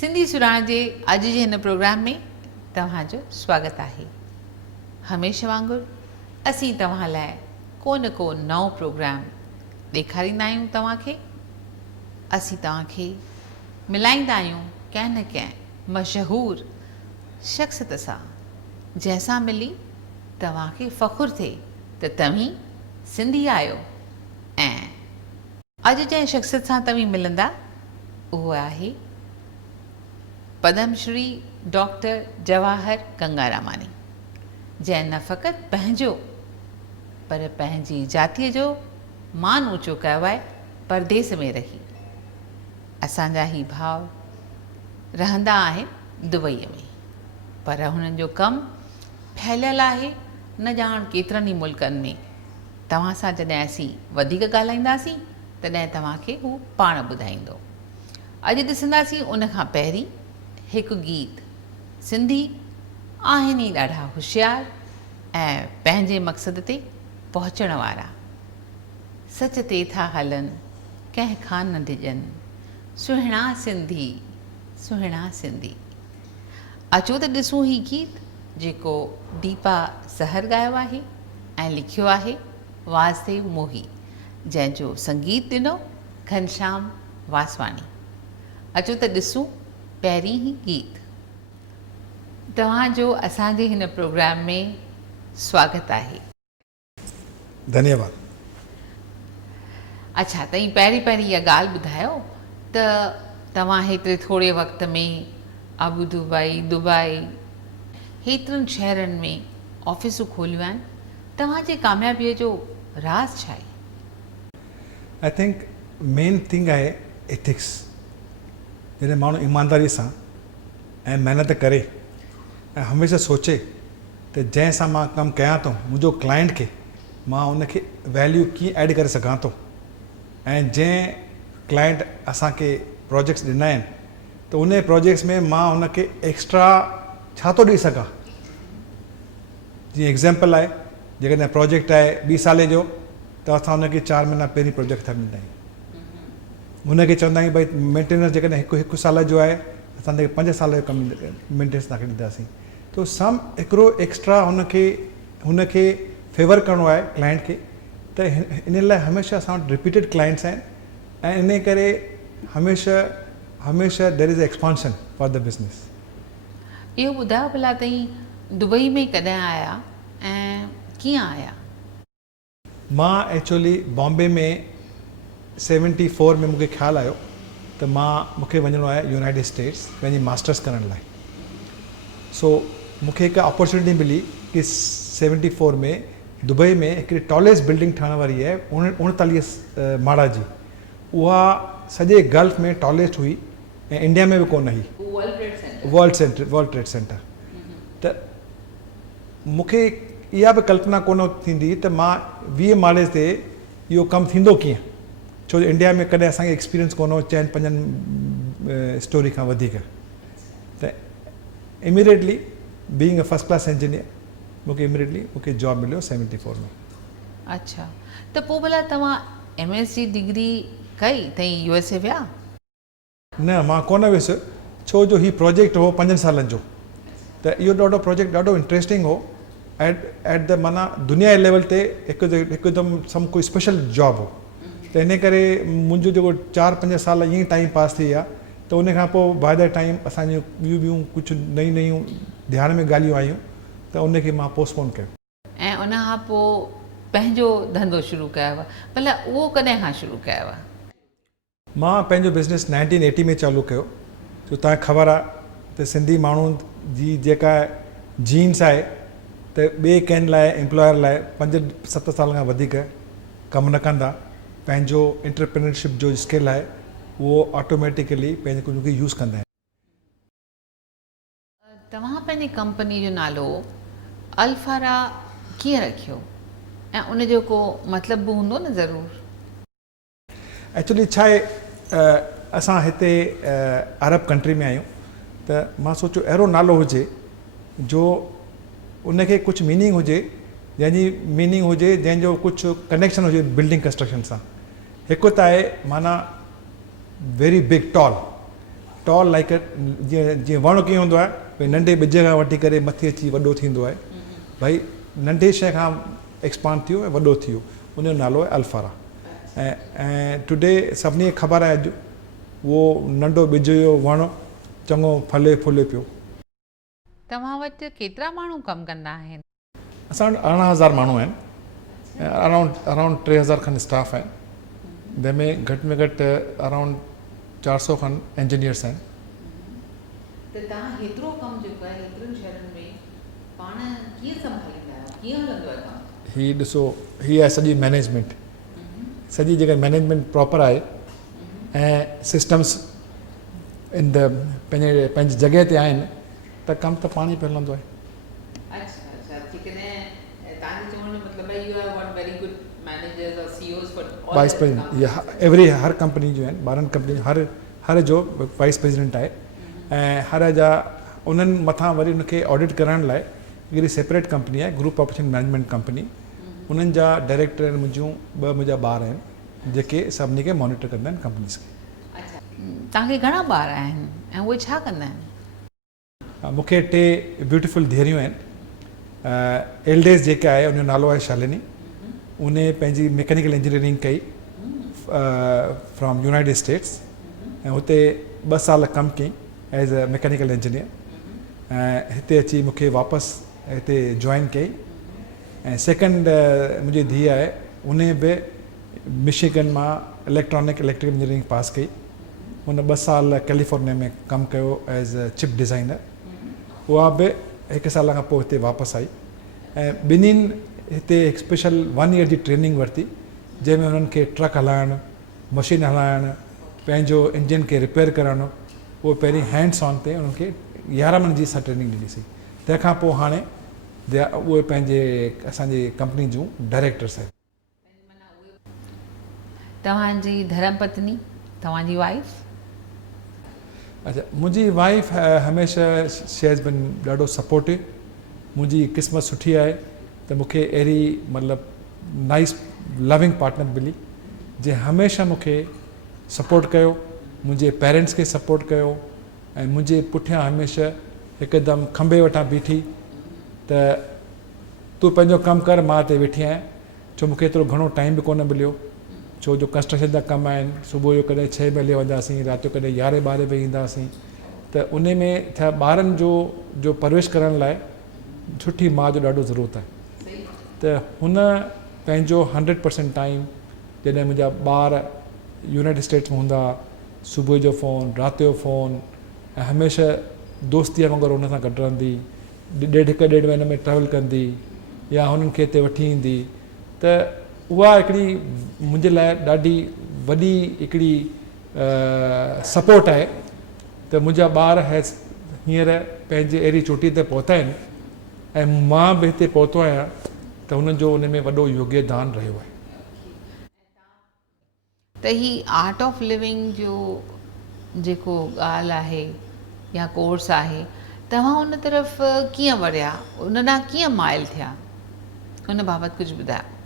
सिंधी सुराण जे अॼु जे हिन प्रोग्राम में तव्हांजो स्वागत आहे। हमेशह वांगुरु असीं तव्हां लाइ को न को नओं प्रोग्राम ॾेखारींदा आहियूं तव्हांखे। असीं तव्हांखे मिलाईंदा आहियूं कंहिं न कंहिं मशहूरु शख़्सियत सां, जंहिंसां मिली तव्हांखे फ़ख़ुरु थिए त तव्हीं सिंधी आहियो। ऐं अॼु जंहिं शख़्सियत सां तव्हीं मिलंदा उहो आहे पद्मश्री डॉक्टर जवाहर गंगारामानी, जंहिं न फ़क़ति पंहिंजो पर पंहिंजी जातीअ जो मान ऊचो कयो आहे परदेस में रही। असांजा ही भाउ रहंदा आहिनि दुबईअ में, पर हुननि जो कमु फैलियल आहे न ॼाण केतिरनि ई मुल्कनि में। तव्हां सां जॾहिं असीं वधीक ॻाल्हाईंदासीं तॾहिं तव्हांखे हू पाण ॿुधाईंदो। अॼु ॾिसंदासीं उन खां पहिरीं हिकु गीत। सिंधी आहिनि ई ॾाढा होशियारु ऐं पंहिंजे मक़सद ते पहुचण वारा। सच ते था हलनि कंहिं खां न डिॼनि, सुहिणा सिंधी सुहिणा सिंधी। अचो त ॾिसूं ही गीत जेको दीपा सहर ॻायो आहे ऐं लिखियो आहे वासदेव मोही, जंहिंजो संगीत ॾिनो घनश्याम वासवाणी। अचो त ॾिसूं पहिरीं ई गीत। तव्हांजो असांजे हिन प्रोग्राम में स्वागत आहे। धन्यवाद। अच्छा, तव्हीं पहिरीं इहा ॻाल्हि ॿुधायो त तव्हां हेतिरे थोरे वक़्त में अबू दुबई, दुबई हेतिरनि शहरनि में ऑफिसूं खोलियूं आहिनि। तव्हांजे कामयाबीअ जो राज़ छा आहे? आई थिंक मेन थिंग आहे एथिक्स। जॾहिं माण्हू ईमानदारी सां ऐं महिनत करे ऐं हमेशह सोचे त जंहिंसां मां कमु कयां थो, मुंहिंजो क्लाइंट खे मां उनखे वैल्यू कीअं ऐड करे सघां थो, ऐं जंहिं क्लाइंट असांखे प्रोजेक्ट्स ॾिना आहिनि त उन प्रोजेक्ट्स में मां उनखे एक्स्ट्रा छा थो ॾेई सघां। जीअं एग्ज़ाम्पल आहे, जेकॾहिं प्रोजेक्ट आहे 20 साले जो त असां उनखे 4 महीना पहिरीं प्रोजेक्ट ठाहे ॾींदा आहियूं। उनखे चवंदा आहियूं भई मेंटेनेंस जेकॾहिं हिकु साल जो आहे असां 5 साल जो कमु मेंटेनेंस तव्हांखे ॾींदासीं। तो सम हिकिड़ो एक्स्ट्रा हुनखे फेवर करिणो आहे क्लाइंट खे। त इन लाइ हमेशह असां वटि रिपीटेड क्लाइंट्स आहिनि ऐं इन करे हमेशह there is expansion for the business. इहो ॿुधायो भला तव्हीं दुबई में कॾहिं आया ऐं कीअं आया? मां एक्चुअली बॉम्बे में 74 में मूंखे ख़्यालु आयो त मूंखे वञिणो आहे यूनाइटेड स्टेट्स पंहिंजी मास्टर्स करण लाइ। सो मूंखे हिकु अपॉर्चुनिटी मिली कि 74 में दुबई में हिकिड़ी टॉलेस्ट बिल्डिंग ठहण वारी आहे 39 माड़ा जी। उहा सॼे गल्फ में टॉलेस्ट हुई ऐं इंडिया में बि कोन हुई। World trade centre. त मूंखे इहा बि कल्पना कोन थींदी त मां 20 माड़े ते इहो कमु थींदो कीअं, छो जो इंडिया में कॾहिं असांखे एक्सपीरियंस कोन हो 4-5 स्टोरी खां वधीक। त immediately being a first class engineer मूंखे जॉब मिलियो 74 में। अच्छा, त पोइ भला तव्हां MS जी डिग्री कई तव्हीं USA विया? न, मां कोन वियुसि, छो जो हीउ प्रोजेक्ट हो 5 सालनि जो। त इहो प्रोजेक्ट ॾाढो इंट्रस्टिंग हो। एट द माना दुनिया जे लेवल ते हिकदमि सम कोई स्पेशल जॉब हो। त इन करे मुंहिंजो जेको 4-5 साल ईअं टाइम पास थी विया। त उन खां पोइ बाय द टाइम असांजूं ॿियूं कुझु नयूं ध्यान में ॻाल्हियूं आयूं त उनखे मां पोस्टपोन कयो। ऐं उन खां पोइ पंहिंजो धंधो शुरू कयो, भला उहो कॾहिं खां शुरू कयो? मां पंहिंजो बिज़नेस 1980 में चालू कयो। छो तव्हांखे ख़बर आहे त सिंधी माण्हुनि जी जेका जीन्स आहे त ॿिए कंहिं लाइ एम्प्लॉयर लाइ 5-7 साल खां वधीक कमु न कंदा। पंहिंजो एंटरप्रेन्योरशिप जो स्किल आहे उहो ऑटोमेटिकली पंहिंजे कुझु खे यूज़ कंदा आहिनि। तव्हां पंहिंजी कंपनी जो नालो अल्फारा कीअं रखियो ऐं उनजो को मतिलबु बि हूंदो न ज़रूरु? एक्चुअली छा आहे, असां हिते अरब कंट्री में आहियूं त मां सोचियो अहिड़ो नालो हुजे जो उनखे कुझु मीनिंग हुजे, जंहिंजो कुझु कनेक्शन हुजे बिल्डिंग कंस्ट्रक्शन सां। हिकु त आहे माना very big tall, tall like जीअं जीअं वणु कीअं हूंदो आहे भई नंढे ॿिज खां वठी करे मथे अची वॾो थींदो आहे, भई नंढे शइ खां एक्सपांड थियो ऐं वॾो थियो, उनजो नालो आहे अल्फारा। ऐं टुडे सभिनी खे ख़बर आहे अॼु उहो नंढो ॿिज जो वणु चङो फले फुले पियो। तव्हां वटि केतिरा माण्हू कमु कंदा आहिनि? असां वटि 18,000 माण्हू आहिनि ऐं अराउंड 3,000 खनि स्टाफ आहिनि, जंहिंमें घटि में घटि अराउंड 400 खनि इंजीनियर्स आहिनि। त तव्हां हेतिरो कमु जेको आहे हेतिरनि शहरनि में पाण कीअं संभालींदा आहियो, कीअं हलंदो आहे कमु? हीअ ॾिसो, हीअ आहे सॼी मैनेजमेंट, सॼी जेका मैनेजमेंट प्रॉपर आहे ऐं सिस्टम्स इन द पंहिंजी जॻह ते आहिनि त कमु त पाण ई पियो हलंदो आहे। अच्छा, जेकॾहिं तव्हांजे चवण जो मतिलबु आहे you have got very good managers और CEOs for all vice president, हर कंपनी जो आहिनि, 12 कंपनी हर जो वाइस प्रेसिडेंट आहे ऐं हर जा उन्हनि मथां वरी उनखे ऑडिट करण लाइ हिकिड़ी सेपरेट कंपनी आहे, ग्रुप ऑपरेशन मैनेजमेंट कंपनी, उन्हनि जा डायरेक्टर आहिनि, मुंहिंजा ॿार आहिनि जेके सभिनी खे मॉनिटर कंदा आहिनि कंपनीज़ खे। अच्छा, तव्हांखे घणा ॿार आहिनि ऐं उहे छा कंदा आहिनि? मूंखे 2 ब्यूटीफुल धीअरियूं आहिनि। एल्डेस जेके आहे उनजो नालो आहे शालिनी, उन पंहिंजी मैकेनिकल इंजीनियरिंग कई फ्रॉम यूनाइटेड स्टेट्स ऐं हुते 2 साल कमु कई एज़ अ मैकेनिकल इंजीनियर ऐं हिते अची मूंखे वापसि हिते जॉइन कई। ऐं सेकंड मुंहिंजी धीउ आहे, उन बि मिशिगन मां इलेक्ट्रिकल इंजीनियरिंग पास कई, हुन 2 साल कैलिफोर्निया में कमु कयो एज़ अ चिप डिज़ाइनर, उहा बि 1 साल खां पोइ हिते वापसि आई ऐं ॿिन्हिनि हिते हिकु स्पेशल 1 ईयर जी ट्रेनिंग वरिती, जंहिंमें हुननि खे ट्रक हलाइणु, मशीन हलाइणु, पंहिंजो इंजन खे रिपेयर करणु, उहो पहिरीं हैंड्स ऑन ते उन्हनि खे 11 महीने जी असां ट्रेनिंग ॾिनीसीं। तंहिंखां पोइ हाणे उहे पंहिंजे असांजी कंपनी जूं डायरेक्टर्स आहिनि। तव्हांजी धर्मपत्नी, तव्हांजी वाइफ? अच्छा, मुंहिंजी वाइफ हमेशह शी हैज़ बिन ॾाढो सपोर्टिव। मुंहिंजी क़िस्मत सुठी आहे त मूंखे अहिड़ी मतिलबु नाइस लविंग पार्टनर मिली जंहिं हमेशह मूंखे सपोर्ट कयो, मुंहिंजे पेरेंट्स खे सपोर्ट कयो ऐं मुंहिंजे पुठियां हमेशह हिकदमि खंभे वटां बीठी त तूं पंहिंजो कमु कर, मां हिते वेठी आहियां। छो मूंखे एतिरो घणो टाइम बि कोन मिलियो, छो जो कंस्ट्रक्शन जा कम आहिनि, सुबुह जो कॾहिं 6 बजे वेंदासीं, राति जो कॾहिं 11-12 बजे ईंदासीं, त उन में छा ॿारनि जो परवरिश करण लाइ सुठी माउ जो ॾाढो ज़रूरत आहे। त हुन पंहिंजो 100% टाइम, जॾहिं मुंहिंजा ॿार यूनाइटेड स्टेट्स में हूंदा, सुबुह जो फ़ोन, राति जो फ़ोन, ऐं हमेशह दोस्तीअ वांगुरु हुन सां गॾु रहंदी, 1.5 महीने में ट्रेवल कंदी या हुननि खे हिते वठी ईंदी। त उहा हिकिड़ी मुंहिंजे लाइ ॾाढी वॾी हिकिड़ी सपोर्ट आहे त मुंहिंजा ॿार हींअर पंहिंजे अहिड़ी चोटी ते पहुता आहिनि ऐं मां बि हिते पहुतो आहियां, त हुननि जो उन में वॾो योगदान रहियो आहे। त ही आर्ट ऑफ लिविंग जो जेको ॻाल्हि आहे या कोर्स आहे, तव्हां उन तरफ़ कीअं वड़िया, उन ॾांहुं कीअं माइल थिया, उन बाबति कुझु ॿुधायो।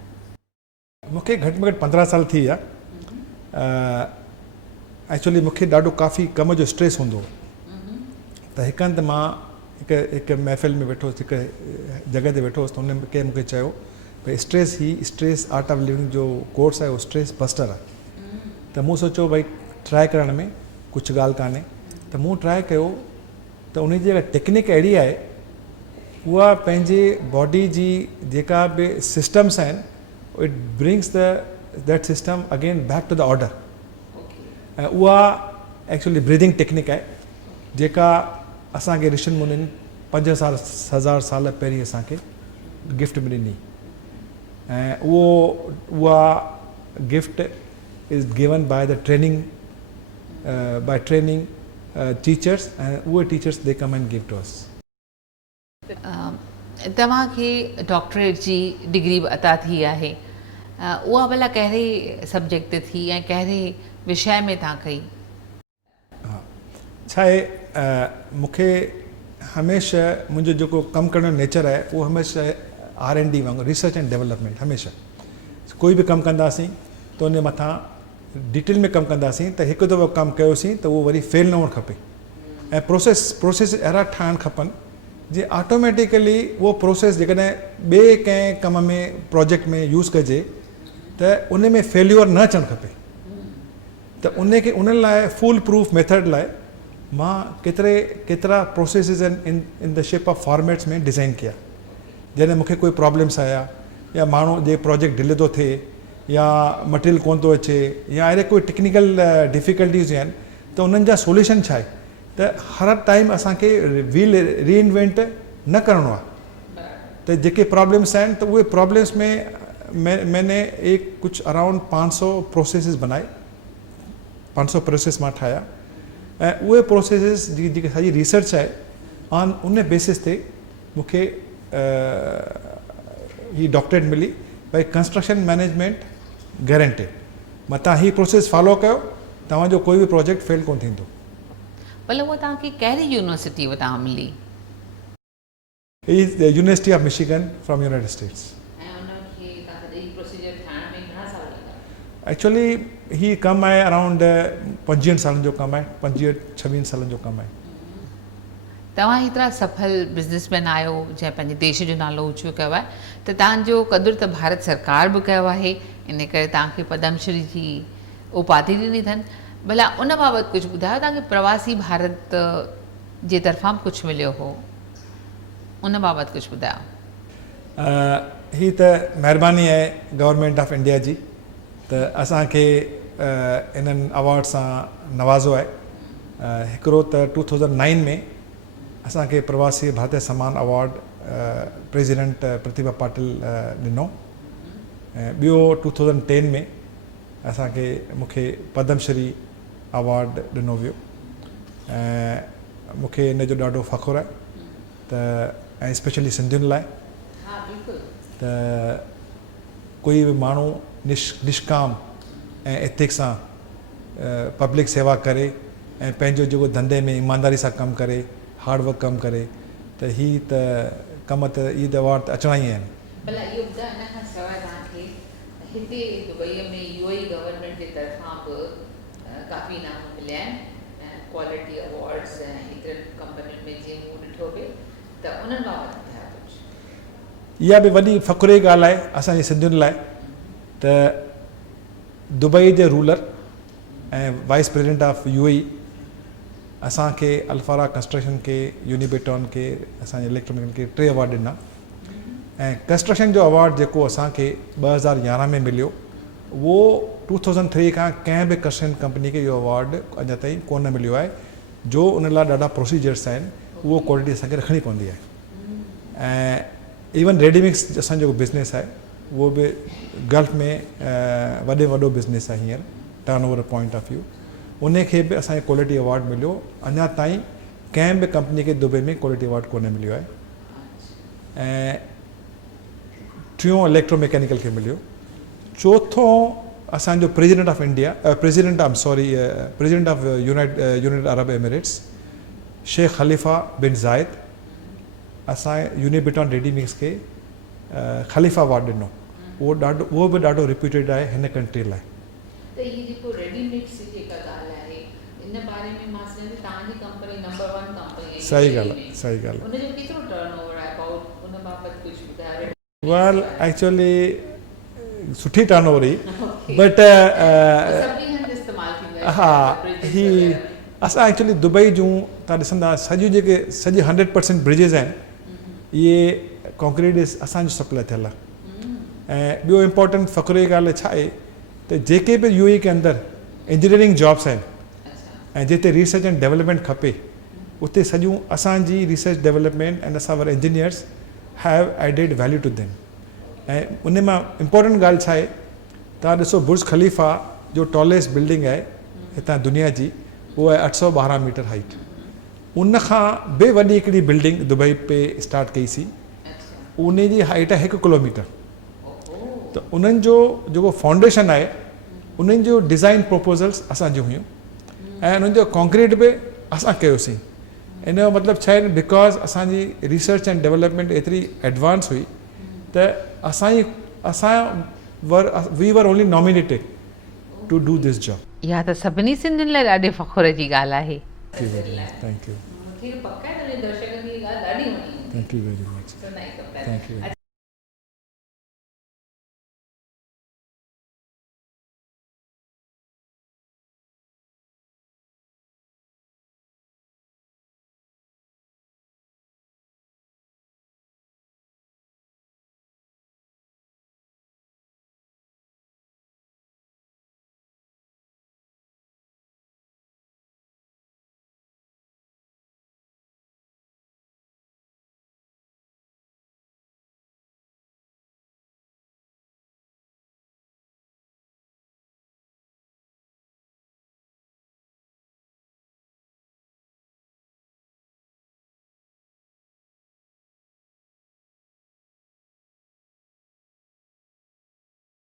मूंखे घटि में घटि 15 साल थी विया। एक्चुअली मूंखे ॾाढो काफ़ी कम जो स्ट्रेस हूंदो हो, त हिकु हंधि मां हिकु महफ़िल में वेठो हुउसि, हिकु जॻह ते वेठो हुउसि, त हुन कंहिं मूंखे चयो भई स्ट्रेस आर्ट ऑफ लिविंग जो कोर्स आहे, उहो स्ट्रेस बस्टर आहे। त मूं सोचियो भई ट्राए करण में कुझु ॻाल्हि कान्हे, त मूं ट्राए कयो त उन जी जेका टेक्निक अहिड़ी आहे, उहा पंहिंजे बॉडी जी जेका बि सिस्टम्स आहिनि, it brings that system again back to the order. ऐं उहा एक्चुअली ब्रीदिंग टेक्निक आहे जेका असांखे ऋषिनि मुनिनि 5,000 साल पहिरीं असांखे गिफ्ट में ॾिनी ऐं उहा gift is given by the training teachers, ऐं उहे teachers they come and give to us. तव्हांखे डॉक्टरेट जी डिग्री अता थी आहे, उहा भला कहिड़े सब्जेक्ट ते थी ऐं कहिड़े विषय में तव्हां कई? हा, छा आहे, मूंखे हमेशह मुंहिंजो जेको कमु करण जो नेचर आहे, उहो हमेशह R&D वांगुरु, रिसर्च एंड डेवलपमेंट। हमेशह कोई बि कमु कंदासीं त उन मथां डिटेल में कमु कंदासीं त हिकु दफ़ो कमु कयोसीं त उहो वरी फेल न हुअणु खपे ऐं प्रोसेस अहिड़ा ठाहिणु खपनि जीअं ऑटोमेटिकली उहो प्रोसेस जेकॾहिं ॿिए कंहिं कम में प्रोजेक्ट में यूज़ कजे त उन में फेल्यूअर न अचणु खपे त उन लाइ फुल प्रूफ मेथड लाइ मां केतिरा प्रोसेसिस आहिनि in the shape of formats में डिज़ाइन कया जॾहिं मूंखे कोई प्रॉब्लम्स आया या माण्हू जे प्रोजेक्ट डिले थो थिए या मटेरियल कोन थो अचे या अहिड़े कोई टेक्निकल डिफ़िकल्टीज़ आहिनि त उन्हनि जा सोल्यूशन छा आहे त हर टाइम असांखे व्हील रीइन्वेंट न करिणो आहे त जेके प्रॉब्लम्स आहिनि त उहे प्रॉब्लम्स में मैंने एक कुछ अराउंड 500 प्रोसेसिस बनाए 500 प्रोसेस मां ठाहिया ऐं उहे प्रोसेसिस जी जेकी सॼी रिसर्च आहे ऑन उन बेसिस ते मूंखे ही डॉक्टरेट मिली भई कंस्ट्रक्शन मैनेजमेंट गारंटेड मतां ही प्रोसेस फॉलो कयो तव्हांजो कोई बि प्रोजेक्ट फेल कोन थींदो भले उहा तव्हांखे कहिड़ी यूनिवर्सिटी वटां मिली is the university of Michigan from United states actually ही कमु आहे अराउंड 25 सालनि जो कमु आहे 25-26 सालनि जो कमु आहे तव्हां हेतिरा सफल बिज़नेसमैन आहियो जंहिं पंहिंजे देश जो नालो ऊचो कयो आहे त तव्हांजो क़दुरु त भारत सरकार बि कयो आहे इन करे तव्हांखे पद्मश्री जी उपाधि ॾिनी अथनि भला उन बाबति कुझु ॿुधायो तव्हांखे प्रवासी भारत जे तरफ़ां कुझु मिलियो हो उन बाबति कुझु ॿुधायो ही त महिरबानी आहे गवर्नमेंट ऑफ इंडिया जी त असांखे इन्हनि अवॉर्ड सां नवाज़ो आहे हिकिड़ो त 2009 में असांखे प्रवासी भारतीय सम्मान अवॉर्ड प्रेसिडेंट प्रतिभा पाटिल ॾिनो ऐं ॿियो 2010 में असांखे मूंखे पद्मश्री अवॉर्ड ॾिनो वियो ऐं मूंखे इन जो ॾाढो फ़ख़ुरु आहे त ऐं स्पेशली सिंधियुनि लाइ त कोई बि माण्हू निष्काम ऐं एथिक्स सां पब्लिक सेवा करे ऐं पंहिंजो जेको धंधे में ईमानदारी सां कमु करे हार्डवर्क कमु करे त ही त कम त ई त अवॉर्ड त अचणा ई आहिनि भला इहो ॿुधायो इन खां सवाइ तव्हांखे हिते दुबईअ में यूएई गवर्नमेंट जे तरफ़ां बि काफ़ी इनाम मिलिया आहिनि ऐं क्वालिटी अवॉर्ड्स ऐं एतिरनि कंपनियुनि में जीअं मूं ॾिठो पिए त उन्हनि बाबति ॿुधायो कुझु इहा बि वॾी फ़ख़ुर जी ॻाल्हि आहे असांजे सिंधियुनि लाइ त दुबई जे रूलर ऐं वाइस प्रेसिडेंट ऑफ यूएई असांखे अल्फारा कंस्ट्रक्शन खे यूनिबेटॉन खे असांजे इलेक्ट्रोमैकेनिकल खे 3 अवॉर्ड ॾिना ऐं कंस्ट्रक्शन जो अवॉर्ड जेको असांखे 2011 में मिलियो उहो 2003 खां कंहिं बि कंस्ट्रक्शन कंपनी खे इहो अवॉर्ड अञा ताईं कोन मिलियो आहे जो उन लाइ ॾाढा प्रोसीजर्स आहिनि उहो क्वालिटी असांखे रखणी पवंदी आहे ऐं इवन रेडीमिक्स असांजो बिज़नेस आहे उहो बि गल्फ में वॾो बिज़नेस आहे हींअर turn over point of view उन खे बि असांखे क्वालिटी अवॉर्ड मिलियो अञा ताईं कंहिं बि कंपनी खे दुबई में क्वालिटी अवॉर्ड कोन मिलियो आहे ऐं टियों इलेक्ट्रोमैकेनिकल खे मिलियो चौथों असांजो president of India president of United Arab Emirates Sheikh Khalifa bin Zayed असांजे यूनिबेटॉन रेडीमिक्स खे खलीफ़ा अवॉर्ड ॾिनो उहो बि ॾाढो रिप्यूटेड आहे हिन कंट्री लाइ त इहे जेको रेडीमिक्स जेका ॻाल्हि आहे इन बारे में मां सम्झी तव्हांजी कंपनी नंबर 1 कंपनी आहे सही ॻाल्हि आहे सही ॻाल्हि आहे उनजो केतिरो टर्नओवर आहे अबाउट उन बाबति कुझु ॿुधायो वेल एक्चुअली सुठी टर्नओवर हुई बट हा ही असां एक्चुअली दुबई जूं तव्हां ॾिसंदा सॼी 100% ब्रिजिस आहिनि इहे कॉन्क्रीट असांजो सप्लाई थियल आहे ऐं ॿियो इम्पोर्टेंट फ़ख़ुर जी ॻाल्हि छा आहे त जेके बि यूएई के अंदरि इंजीनियरिंग जॉब्स आहिनि ऐं जिते रिसर्च एंड डेवलपमेंट खपे उते सॼियूं असांजी रिसर्च डेवलपमेंट ऐं असां वटि engineers have added value to them ऐं उन मां इम्पोर्टेंट ॻाल्हि छा आहे तव्हां ॾिसो बुर्ज खलीफ़ा जो टॉलेस्ट बिल्डिंग आहे हितां दुनिया जी उहो आहे 812 मीटर हाइट उन खां बि वॾी हिकिड़ी बिल्डिंग दुबई पे स्टार्ट कईसीं उन जी हाइट आहे 1 किलोमीटर त उन्हनि जो जेको फाउंडेशन आहे उन्हनि जो डिज़ाइन प्रपोज़ल्स असांजियूं हुयूं ऐं उन्हनि जो कॉन्क्रीट बि असां कयोसीं इन जो मतिलबु छा आहे बिकॉज़ असांजी रिसर्च एंड डेवलपमेंट एतिरी एडवांस हुई त we were only nominated to do this job. इहा त सभिनी सिंधियुनि लाइ ॾाढे फ़ख़ुर जी ॻाल्हि आहे। Thank you very much. Thank you. मूंखे पक आहे तुंहिंजे दर्शकनि जी ॻाल्हि ॾाढी वणी। Thank you very much. Thank you.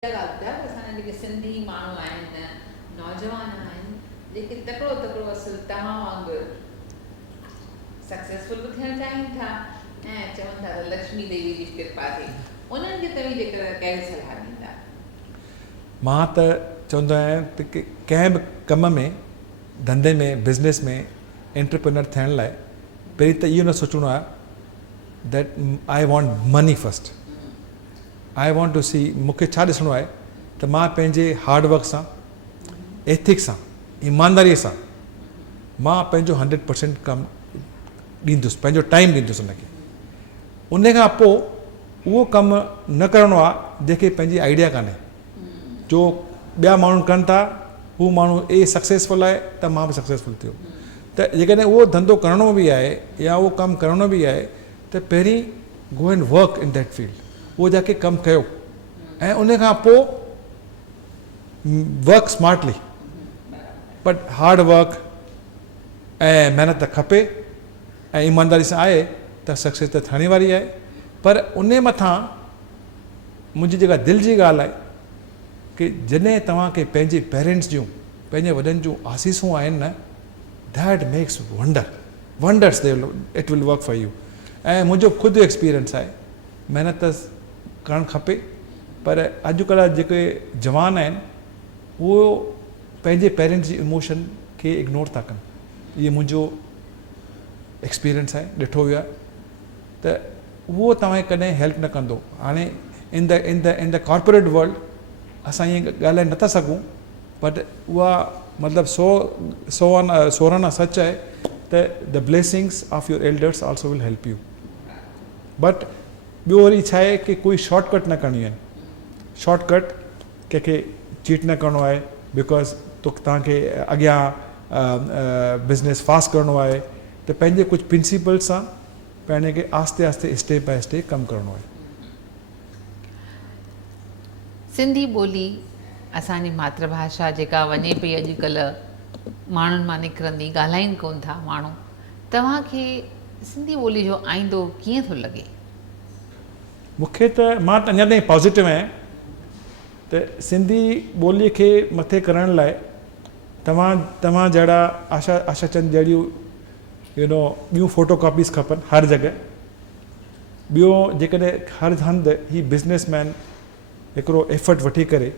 असांजा जेके सिंधी माण्हू आहिनि, नौजवान आहिनि, जेके तकिड़ो तकिड़ो असुल तव्हां वांगुरु सक्सेसफुल बि थियणु चाहिनि था ऐं चवनि था त लक्ष्मी देवी जी कृपा थिए, उन्हनि खे तव्हां जेकर कहिड़ी सलाह ॾींदा? मां त चवंदो आहियां त कंहिं बि कम में, धंधे में, बिज़नेस में एंटरप्रेन्योर थियण लाइ पहिरीं त इहो न सोचणो आहे that I want money first. I want to see, मूंखे छा ॾिसणो आहे त मां पंहिंजे हार्डवर्क सां, एथिक्स सां, ईमानदारीअ सां मां पंहिंजो 100% कमु ॾींदुसि, पंहिंजो टाइम ॾींदुसि उनखे। उन खां पोइ उहो कमु न करिणो आहे जंहिंखे पंहिंजी आइडिया कान्हे, जो ॿिया माण्हू कनि था, हू माण्हू सक्सेसफुल आहे त मां बि सक्सेसफुल थियो। त जेकॾहिं उहो धंधो करिणो बि आहे या उहो कमु करिणो बि आहे त पहिरीं go and work in that field, उहो जाके कमु कयो ऐं उन खां पोइ work smartly, but hard work ऐं महिनत त खपे ऐं ईमानदारी सां आहे त सक्सेस त थियण वारी आहे। पर उन मथां मुंहिंजी जेका दिलि जी ॻाल्हि आहे कि जॾहिं तव्हांखे पंहिंजे पेरेंट्स जूं, पंहिंजे वॾनि जूं आसीसूं आहिनि न, that makes wonders it will work for you. ऐं मुंहिंजो ख़ुदि एक्सपीरियंस आहे, महिनत करणु खपे, पर अॼुकल्ह जेके जवान आहिनि उहो पंहिंजे पेरेंट्स जी इमोशन खे इग्नोर था कनि। इहो मुंहिंजो एक्सपीरियंस आहे, ॾिठो वियो आहे त उहो तव्हांखे कॾहिं हेल्प न कंदो। हाणे इन द कॉर्पोरेट वर्ल्ड असां ईअं ॻाल्हाए नथा सघूं, बट उहा मतिलबु सोराना सच आहे त the blessings of your elders also will help you. But ॿियो वरी छा आहे कि कोई शॉर्टकट न करणी आहिनि। शॉर्टकट कंहिंखे चीट न करिणो आहे, बिकॉज़ तव्हांखे अॻियां बिज़नेस फास्ट करिणो आहे, त पंहिंजे कुझु प्रिंसिपल्स सां पंहिंजे खे आस्ते आस्ते स्टेप बाय स्टेप कमु करिणो आहे। सिंधी ॿोली असांजी मातृभाषा जेका वञे पई अॼुकल्ह माण्हुनि मां निकिरंदी, ॻाल्हाइनि कोन था माण्हू, तव्हांखे सिंधी ॿोली जो आईंदो कीअं थो लॻे? मूंखे त मां त अञा ताईं पॉज़िटिव आहियां त सिंधी ॿोलीअ खे मथे करण लाइ तव्हां जहिड़ा आशा चंद जहिड़ियूं ॿियूं फ़ोटो कॉपीज़ खपनि हर जॻह। ॿियो जेकॾहिं हर हंधि ही बिज़नेसमैन हिकिड़ो एफर्ट वठी करे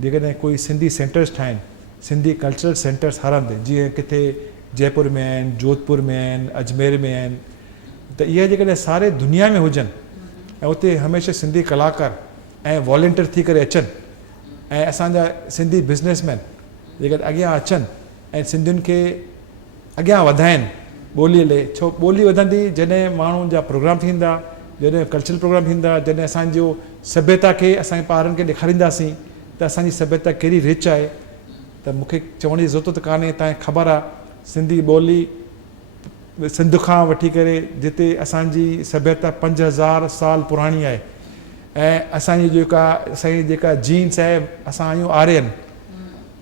जेकॾहिं कोई सिंधी सेंटर्स ठाहिनि, सिंधी कल्चरल सेंटर्स हर हंधि, जीअं किथे जयपुर में आहिनि, जोधपुर में आहिनि, अजमेर में आहिनि, त इहे जेकॾहिं सारे दुनिया में हुजनि ऐं उते हमेशह सिंधी कलाकार ऐं वॉलेंटियर थी करे अचनि ऐं असांजा सिंधी बिज़नेसमैन जेकॾहिं अॻियां अचनि ऐं सिंधियुनि खे अॻियां वधाइनि ॿोलीअ लाइ। छो ॿोली वधंदी जॾहिं माण्हुनि जा प्रोग्राम थींदा, जॾहिं कल्चरल प्रोग्राम थींदा, जॾहिं असांजो सभ्यता खे असांजे ॿारनि खे ॾेखारींदासीं त असांजी सभ्यता केॾी रिच आहे। त मूंखे चवण जी ज़रूरत कान्हे, तव्हांखे ख़बर आहे सिंधी ॿोली सिंध खां वठी करे जिते असांजी सभ्यता 5000 साल पुराणी आहे ऐं असांजी जेका जीन्स आहे, असां आहियूं आर्यन।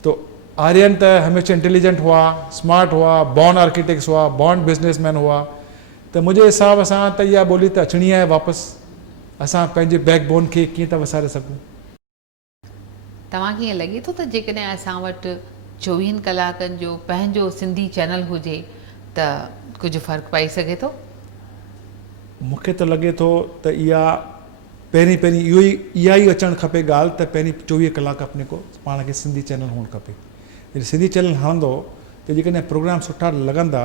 तो आर्यन त हमेशह इंटेलिजेंट हुआ, स्मार्ट हुआ, बॉर्न आर्किटेक्ट्स हुआ, बॉर्न बिज़नेसमैन हुआ। त मुंहिंजे हिसाब सां त इहा ॿोली त अचणी आहे वापसि। असां पंहिंजे बैकबोन खे कीअं था वसारे सघूं। तव्हांखे ईअं लॻे थो त जेकॾहिं असां वटि 24 कलाकनि जो पंहिंजो सिंधी चैनल हुजे त कुझु फ़र्क़ु पई सघे थो? मूंखे त लॻे थो त इहा पहिरीं इहा ई अचणु खपे ॻाल्हि त पहिरीं 24 कलाक अपने को पाण खे सिंधी चैनल हुअणु खपे। जॾहिं सिंधी चैनल हणंदो त जेकॾहिं प्रोग्राम सुठा लॻंदा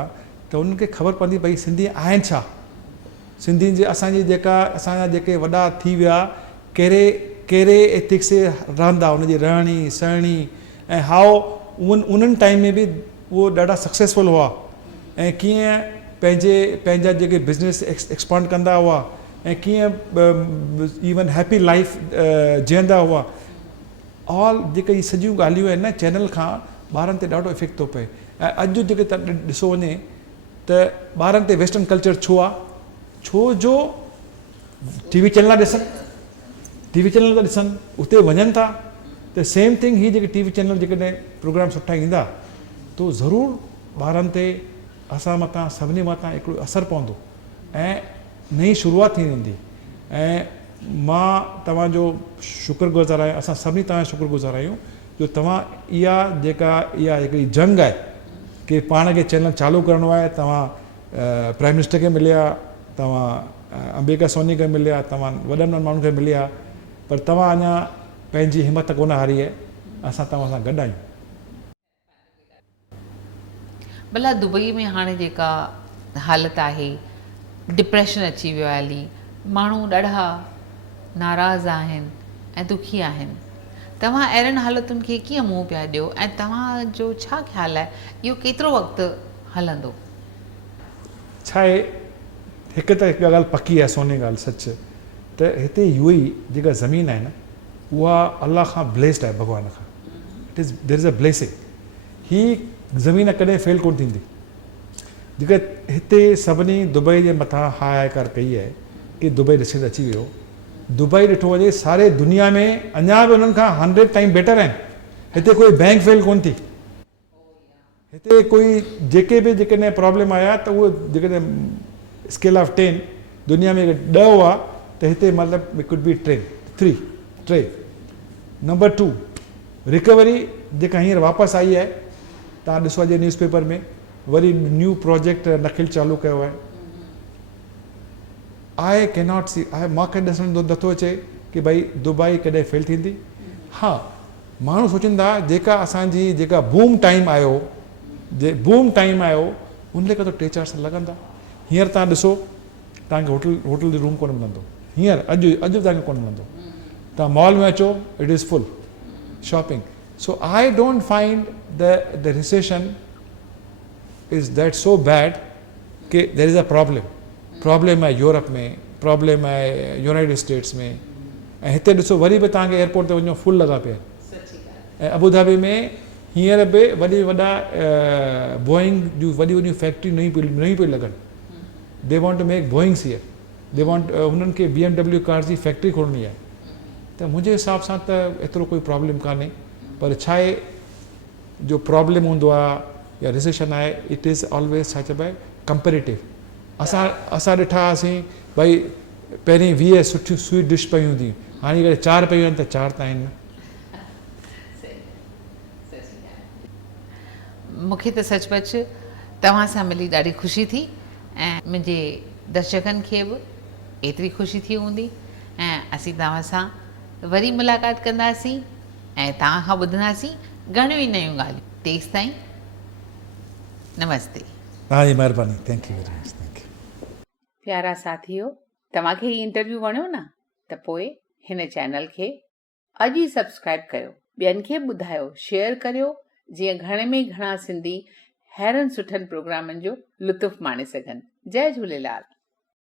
त उन्हनि खे ख़बर पवंदी भई सिंधी आहिनि छा, सिंधियुनि जे असांजा जेके वॾा थी विया कहिड़े एथिक्स से रहंदा, उनजी रहणी सहणी ऐं हाउ उन्हनि टाइम में बि उहो ॾाढा सक्सेसफुल हुआ ऐं कीअं पंहिंजा जेके बिज़नेस एक्सपांड कंदा हुआ ऐं कीअं इवन हैप्पी लाइफ जीअंदा हुआ। ऑल जेके इहे सॼियूं ॻाल्हियूं आहिनि न चैनल खां ॿारनि ते ॾाढो इफेक्ट थो पए। ऐं अॼु जेके ॾिसो वञे त ॿारनि ते वेस्टर्न कल्चर छो आहे, छो जो टीवी चैनल था ॾिसनि, उते वञनि था त same thing he JK TV channel जेकॾहिं प्रोग्राम सुठा ईंदा त ज़रूरु ॿारनि ते असां मथां सभिनी मथां हिकिड़ो असरु पवंदो ऐं नई शुरूआत थी वेंदी। ऐं मां तव्हांजो शुक्रगुज़ार आहियां, असां सभिनी तव्हांजा शुक्रगुज़ार आहियूं जो तव्हां इहा हिकिड़ी जंग आहे कि पाण खे चैनल चालू करिणो आहे। तव्हां प्राइम मिनिस्टर खे मिलिया, तव्हां अंबिका सोनी खे मिलिया, तव्हां वॾनि माण्हुनि खे मिलिया, पर तव्हां अञा पंहिंजी हिमत कोन हारी आहे। असां तव्हां सां गॾु आहियूं। भला दुबई में हाणे जेका हालत आहे, डिप्रेशन अची वियो आहे, हली माण्हू ॾाढा नाराज़ आहिनि ऐं दुखी आहिनि। तव्हां अहिड़नि हालतुनि खे कीअं मुंहुं पिया ॾियो ऐं तव्हांजो छा ख़्यालु आहे इहो केतिरो वक़्तु हलंदो? छा आहे, हिकु ॻाल्हि पकी आहे, सोनी ॻाल्हि सच, त हिते UAE जेका ज़मीन आहे न उहा अलाह खां ब्लेस्ड आहे, भॻवान खां। There is a blessing. ही ज़मीन कॾहिं फेल कोन थींदी। जेका हिते सभिनी दुबई जे मथां हाहाकार कई आहे कि दुबई रिसेट अची वियो। दुबई ॾिठो वञे सारे दुनिया में अञा बि उन्हनि खां 100 टाइम बेटर आहिनि। हिते कोई बैंक फेल कोन थी। हिते कोई जेकॾहिं प्रॉब्लम आया त उहे जेकॾहिं स्केल ऑफ 10 दुनिया में 10 हुआ त हिते मतिलबु इट कुड बी 3। नंबर 2 रिकवरी जेका हींअर वापसि आई आहे, तव्हां ॾिसो अॼु न्यूज़पेपर में वरी न्यू प्रोजेक्ट नखिल चालू कयो आहे। आई कैन नॉट सी, मूंखे ॾिसणु नथो अचे कि भई दुबई कॾहिं फेल थींदी। हा, माण्हू सोचींदा जेका बूम टाइम आयो उन खां त 3-4 साल लॻंदा। हींअर तव्हां ॾिसो, तव्हांखे होटल जो रूम कोन मिलंदो। हींअर अॼु तव्हांखे कोन मिलंदो। तव्हां मॉल में अचो, it is full shopping. So I don't find the recession is that so bad कि देयर इज़ अ प्रॉब्लम आहे यूरोप में, प्रॉब्लम आहे यूनाइटेड स्टेट्स में। ऐं हिते ॾिसो वरी बि तव्हांखे एयरपोर्ट ते वञो फुल लॻा पिया। ऐं अबूधाबी में हींअर बि वॾा बोइंग जूं वॾियूं फैक्ट्रियूं नयूं पई लॻनि। They want to make Boeings here, they want हुननि खे BMW कार्स जी फैक्ट्री खोलणी आहे। त मुंहिंजे हिसाब सां त एतिरो कोई प्रॉब्लम कान्हे, पर छा आहे जो प्रॉब्लम हूंदो आहे या रिसेशन आहे, इट इज़ ऑलवेज छा चइबो आहे कंपेरेटिव। असां ॾिठा हुआसीं भई पहिरीं 20 सुठियूं स्वीट डिश पयूं हूंदियूं, हाणे अगरि 4 पयूं आहिनि त 4 त आहिनि। मूंखे त सचमुच तव्हां सां मिली ॾाढी ख़ुशी थी ऐं मुंहिंजे दर्शकनि खे बि एतिरी ख़ुशी थी हूंदी। ऐं असीं तव्हां सां वरी मुलाक़ात कंदासीं ऐं तव्हां खां ॿुधंदासीं घणियूं ई नयूं ॻाल्हियूं। तेसि ताईं नमस्ते। तव्हांजी महिरबानी। Thank you very much. Thank you. प्यारा साथियो, तव्हांखे हीउ इंटरव्यू वणियो न, त पोइ हिन चैनल खे अॼु ई सब्सक्राइब कयो, ॿियनि खे ॿुधायो, शेयर करियो, जीअं घणे में घणा सिंधी अहिड़नि सुठनि प्रोग्रामनि जो लुत्फ़ माणे सघनि। जय झूलेलाल।